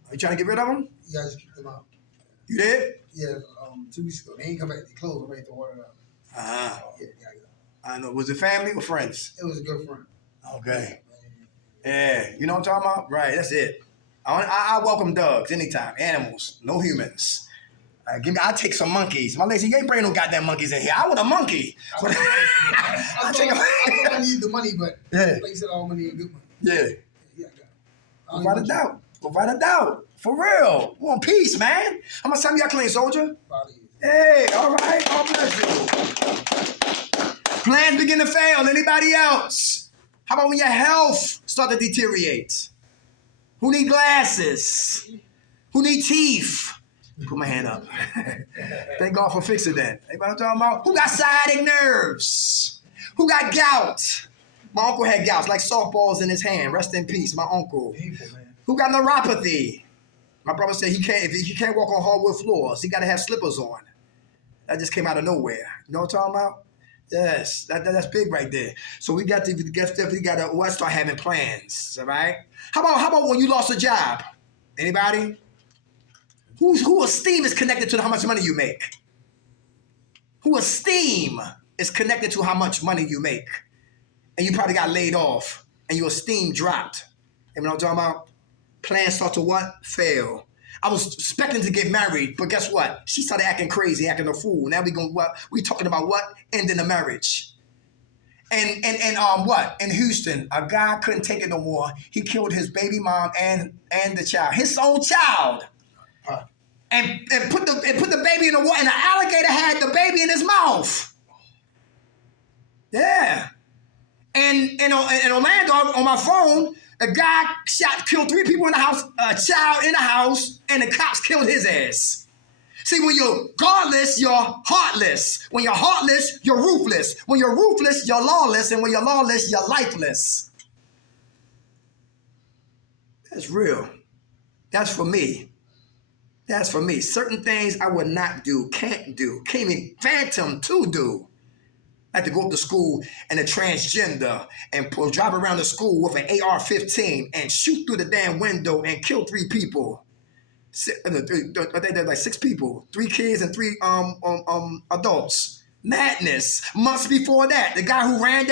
Are you trying to get rid of them? Yeah, I just kicked them out. You did? Yeah, 2 weeks ago. They ain't come back. They closed. I'm ready to order out. Yeah. I know. Was it family or friends? It was a good friend. Okay. Yeah, you know what I'm talking about? Right, that's it. I welcome dogs anytime. Animals, no humans. I take some monkeys. My lady said, you ain't bringing no goddamn monkeys in here. I want a monkey. I thought I needed the money, but yeah. like you said, all money ain't good money. Yeah. Yeah, I got it. Without a doubt. For real. We want peace, man. How much time y'all clean, soldier? 5 years. Hey, all right. God bless you. Plans begin to fail. Anybody else? How about when your health start to deteriorate? Who need glasses? Who need teeth? Put my hand up. Thank God for fixing that. Anybody talking about? Who got sciatic nerves? Who got gout? My uncle had gout, like softballs in his hand. Rest in peace, my uncle. Painful, man. Who got neuropathy? My brother said he can't walk on hardwood floors. He got to have slippers on. That just came out of nowhere. You know what I'm talking about? Yes, that's big right there. So we got to start having plans. All right. How about when you lost a job? Anybody? Who esteem is connected to how much money you make? Who esteem is connected to how much money you make? And you probably got laid off and your esteem dropped. You know what I'm talking about? Plans start to what? Fail. I was expecting to get married, but guess what? She started acting crazy, acting a fool. Now we talking about what? Ending the marriage. And what? In Houston, a guy couldn't take it no more. He killed his baby mom and the child, his own child. And put the baby in the water, and the alligator had the baby in his mouth. Yeah. And in Orlando, on my phone, a guy killed 3 people in the house, a child in the house, and the cops killed his ass. See, when you're godless, you're heartless. When you're heartless, you're ruthless. When you're ruthless, you're lawless. And when you're lawless, you're lifeless. That's real. That's for me. That's for me. Certain things I would not do, can't even phantom to do. I had to go up to school and a transgender and drive around the school with an AR-15 and shoot through the damn window and kill 3 people. I think there's like 6 people, 3 kids and 3 adults. Madness. Months before that, the guy who ran,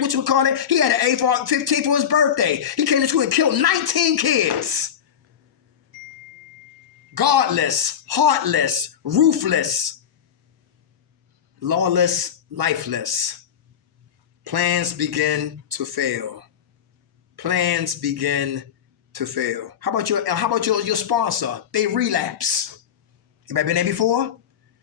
what you would call it, he had an AR-15 for his birthday. He came to school and killed 19 kids. Godless, heartless, ruthless, lawless, lifeless. Plans begin to fail. Plans begin to fail. How about your sponsor? They relapse. Anybody been there before?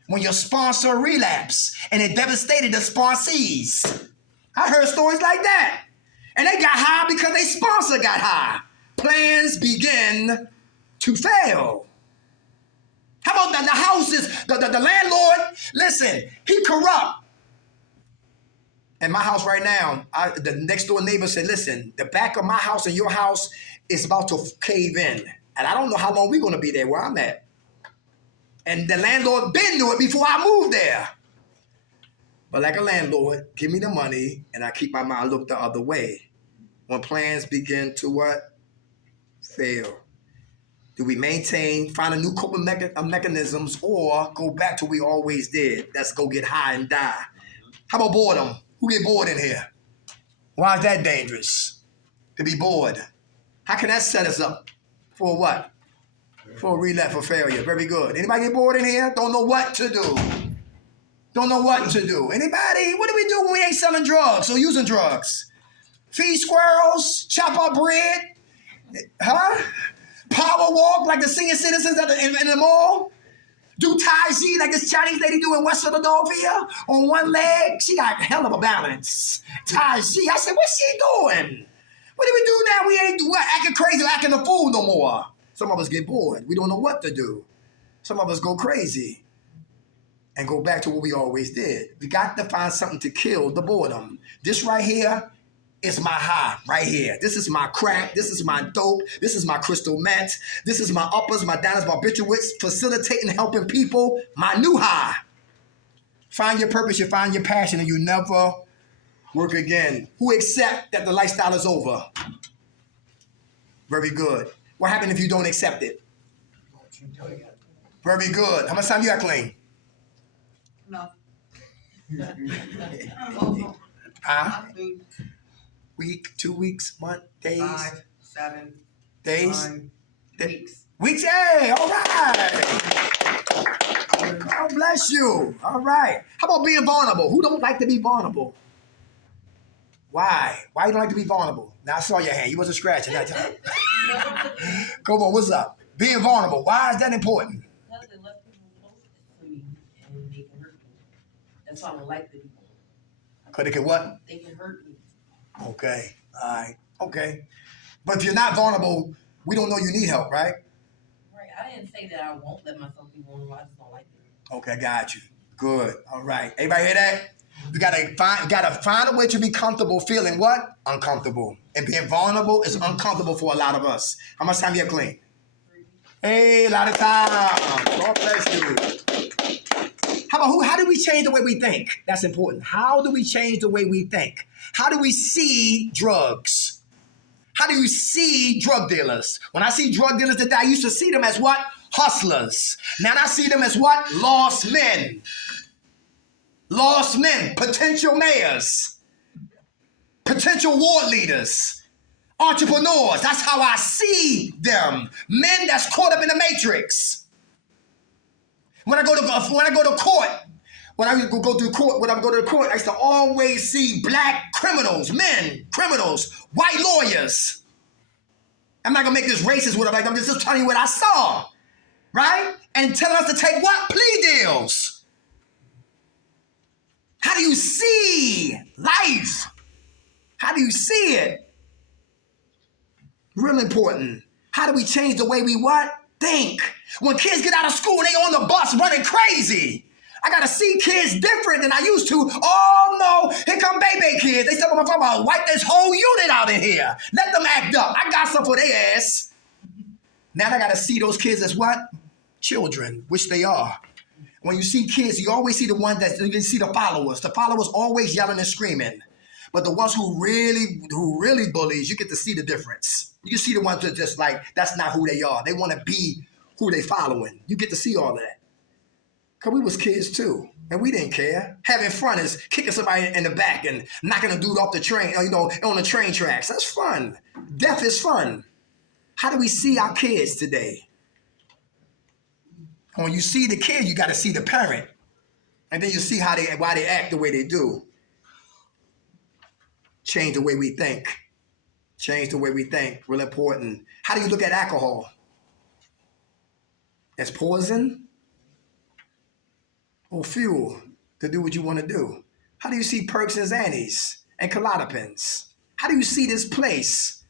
When your sponsor relapse and it devastated the sponsees. I heard stories like that. And they got high because their sponsor got high. Plans begin to fail. How about the houses, the landlord? Listen, he corrupt. In my house right now, the next door neighbor said, listen, the back of my house and your house is about to cave in. And I don't know how long we're going to be there where I'm at. And the landlord been knew it before I moved there. But like a landlord, give me the money and I keep my mind looked the other way. When plans begin to what? Fail. Do we maintain, find a new coping mechanisms, or go back to what we always did? Let's go get high and die. How about boredom? Who get bored in here? Why is that dangerous? To be bored. How can that set us up for what? For a relapse, for failure. Very good. Anybody get bored in here? Don't know what to do. Don't know what to do. Anybody? What do we do when we ain't selling drugs or using drugs? Feed squirrels? Chop up bread? Huh? Power walk like the senior citizens in the mall? Do Tai Chi like this Chinese lady do in West Philadelphia on one leg? She got a hell of a balance. Tai Chi. I said, what's she doing? What do we do now? We ain't acting crazy, acting a fool no more. Some of us get bored. We don't know what to do. Some of us go crazy and go back to what we always did. We got to find something to kill the boredom. This right here is my high right here. This is my crack. This is my dope. This is my crystal meth. This is my uppers, my downers, barbiturates, facilitating, helping people. My new high. Find your purpose, you find your passion, and you never work again. Who accept that the lifestyle is over? Very good. What happens if you don't accept it? Very good. How much time you got clean? No. Huh? Week, 2 weeks, month, days? 5, 7, days? 9 weeks. Weeks, hey, all right. God bless you. All right. How about being vulnerable? Who don't like to be vulnerable? Why? Why you don't like to be vulnerable? Now I saw your hand. You wasn't scratching that time. Come on, what's up? Being vulnerable. Why is that important? Because they let people close to me and they can hurt me. That's why I don't like the people. Because they can what? They can hurt me. Okay. All right. Okay. But if you're not vulnerable, we don't know you need help, right? Right. I didn't say that I won't let myself be vulnerable. I just don't like it. Okay, got you. Good. All right. Everybody hear that? We gotta find a way to be comfortable feeling what? Uncomfortable. And being vulnerable is uncomfortable for a lot of us. How much time you have clean? Hey, a lot of time. God bless you. How do we change the way we think? That's important. How do we change the way we think? How do we see drugs? How do you see drug dealers? When I see drug dealers today, I used to see them as what? Hustlers. Now I see them as what? Lost men. Lost men, potential mayors, potential ward leaders, entrepreneurs. That's how I see them. Men that's caught up in the matrix. When I go to court, when I go to court, I used to always see black criminals, men, criminals, white lawyers. I'm not gonna make this racist with it, like I'm just telling you what I saw, right? And telling us to take what? Plea deals. How do you see life? How do you see it? Real important. How do we change the way we what? Think. When kids get out of school, they on the bus running crazy. I gotta see kids different than I used to. Oh no, here come baby kids. They said, I'm gonna wipe this whole unit out in here. Let them act up. I got some for their ass. Now I gotta see those kids as what? Children, which they are. When you see kids, you always see the ones that you can see the followers. The followers always yelling and screaming. But the ones who really bullies, you get to see the difference. You can see the ones that just like, that's not who they are. They want to be who they following. You get to see all of that. Because we was kids too. And we didn't care. Having fun is kicking somebody in the back and knocking a dude off the train, on the train tracks. That's fun. Death is fun. How do we see our kids today? When you see the kid, you got to see the parent. And then you see why they act the way they do. Change the way we think. Change the way we think. Real important. How do you look at alcohol? As poison or fuel to do what you want to do? How do you see perks and Xannies and Klonopins? How do you see this place?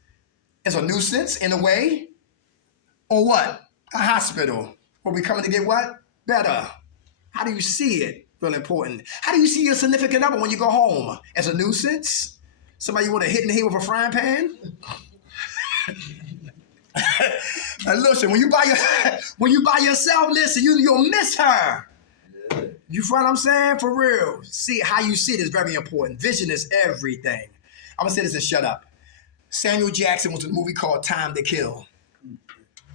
As a nuisance in a way? Or what? A hospital. Where we coming to get what? Better. How do you see it? Real important. How do you see your significant other when you go home? As a nuisance? Somebody you want to hit in the head with a frying pan? And listen, when you by yourself, listen, you'll miss her. You feel what I'm saying? For real. See, how you see it is very important. Vision is everything. I'm gonna say this and shut up. Samuel Jackson was in a movie called Time to Kill.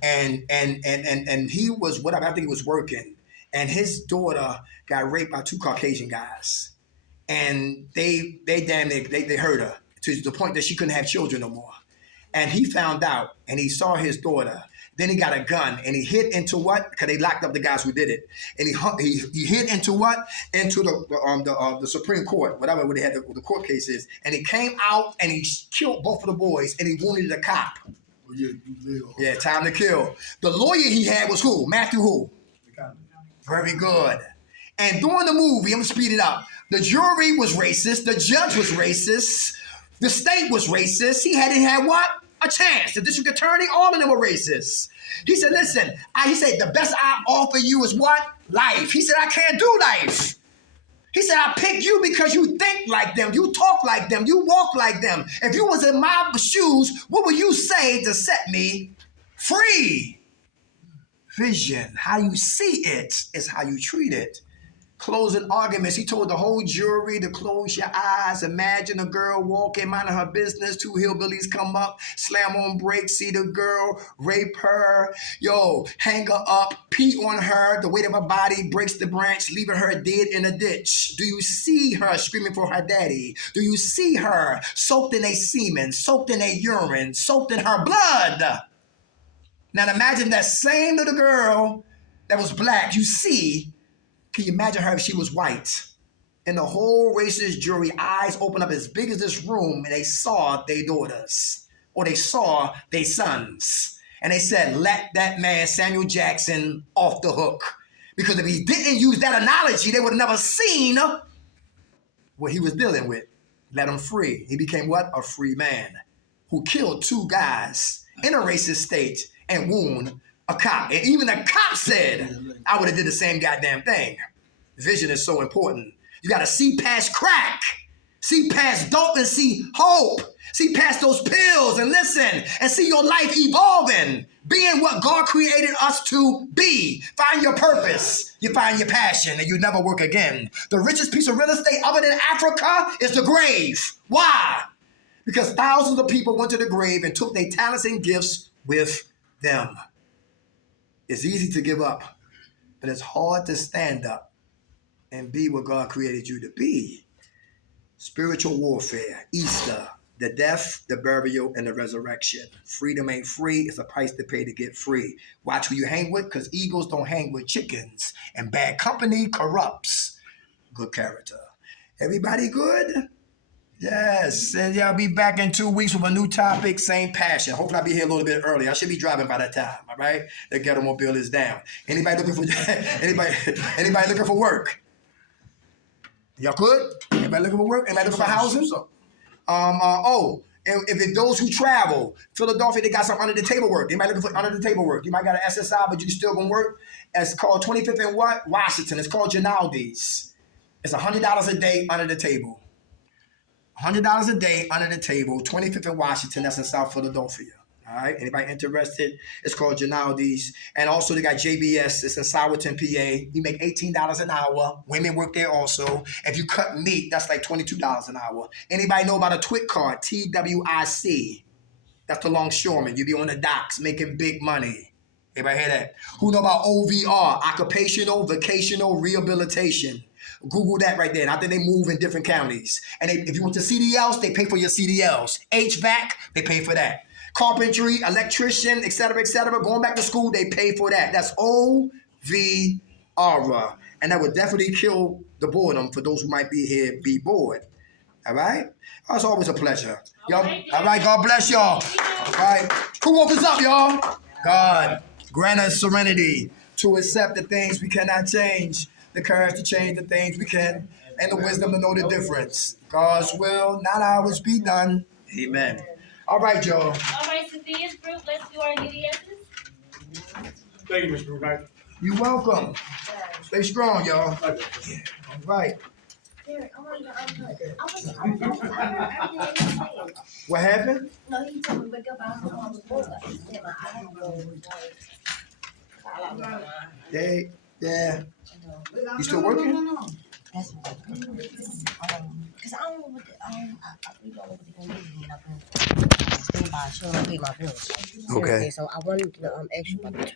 And he was whatever, I think he was working, and his daughter got raped by two Caucasian guys, and they hurt her to the point that she couldn't have children no more. And he found out, and he saw his daughter. Then he got a gun, and he hit into what? Because they locked up the guys who did it, and he hit into what? Into the Supreme Court, whatever they had the court cases, and he came out and he killed both of the boys, and he wounded a cop. Yeah, Time to Kill. The lawyer he had was who? Matthew who? Very good. And during the movie, I'm going to speed it up. The jury was racist. The judge was racist. The state was racist. He hadn't had what? A chance. The district attorney, all of them were racist. He said, listen, he said, the best I offer you is what? Life. He said, I can't do life. He said, I picked you because you think like them, you talk like them, you walk like them. If you was in my shoes, what would you say to set me free? Vision, how you see it is how you treat it. Closing arguments, he told the whole jury to close your eyes. Imagine a girl walking, minding her business. Two hillbillies come up, slam on brakes, see the girl, rape her. Yo, hang her up, pee on her. The weight of her body breaks the branch, leaving her dead in a ditch. Do you see her screaming for her daddy? Do you see her soaked in a semen, soaked in a urine, soaked in her blood? Now imagine that same little girl that was black, you see. Can you imagine her if she was white? And the whole racist jury eyes opened up as big as this room, and they saw their daughters, or they saw their sons. And they said, let that man, Samuel Jackson, off the hook. Because if he didn't use that analogy, they would have never seen what he was dealing with. Let him free. He became what? A free man who killed two guys in a racist state and wounded a cop. And even the cop said, I would have did the same goddamn thing. Vision is so important. You gotta see past crack, see past dope and see hope. See past those pills and listen and see your life evolving, being what God created us to be. Find your purpose, you find your passion, and you never work again. The richest piece of real estate other than Africa is the grave. Why? Because thousands of people went to the grave and took their talents and gifts with them. It's easy to give up, but it's hard to stand up and be what God created you to be. Spiritual warfare, Easter, the death, the burial, and the resurrection. Freedom ain't free. It's a price to pay to get free. Watch who you hang with, because eagles don't hang with chickens. And bad company corrupts good character. Everybody good? Yes. And y'all be back in 2 weeks with a new topic, same passion. Hopefully I'll be here a little bit early. I should be driving by that time, all right? The ghetto mobile is down. Anybody looking for anybody looking for work? Y'all good? Anybody looking for work? Anybody looking for housing? If it's those who travel, Philadelphia, they got some under the table work. Anybody looking for under the table work? You might got an SSI, but you still gonna work. It's called 25th and what? Washington. It's called Ginaldi's. It's $100 a day under the table. $100 a day under the table. 25th and Washington. That's in South Philadelphia. All right. Anybody interested? It's called Ginaldi's. And also they got JBS. It's in Sowerton, PA. You make $18 an hour. Women work there also. If you cut meat, that's like $22 an hour. Anybody know about a TWIC card? TWIC. That's the longshoreman. You be on the docks making big money. Everybody hear that? Who know about OVR? Occupational Vocational Rehabilitation. Google that right there. And I think they move in different counties. And if you want to CDLs, they pay for your CDLs. HVAC, they pay for that. Carpentry, electrician, et cetera, going back to school, they pay for that. That's OVR. And that would definitely kill the boredom for those who might be here, be bored. All right? Oh, it's always a pleasure. Y'all, all right, God bless y'all. All right. Who woke us up, y'all? God. Grant us serenity to accept the things we cannot change, the courage to change the things we can, and the wisdom to know the difference. God's will, not ours, be done. Amen. All right, y'all. All right, Sophia's group, let's do our UDSs. Thank you, Mr. Brunei. You're welcome. Stay strong, y'all. All right. What happened? No, he told me to wake up. I was Yeah. You still working? That's because I don't know what we don't know what they're gonna give me. I'm gonna stand by. She don't pay my bills. Okay. So I wanted to ask you about the TWIC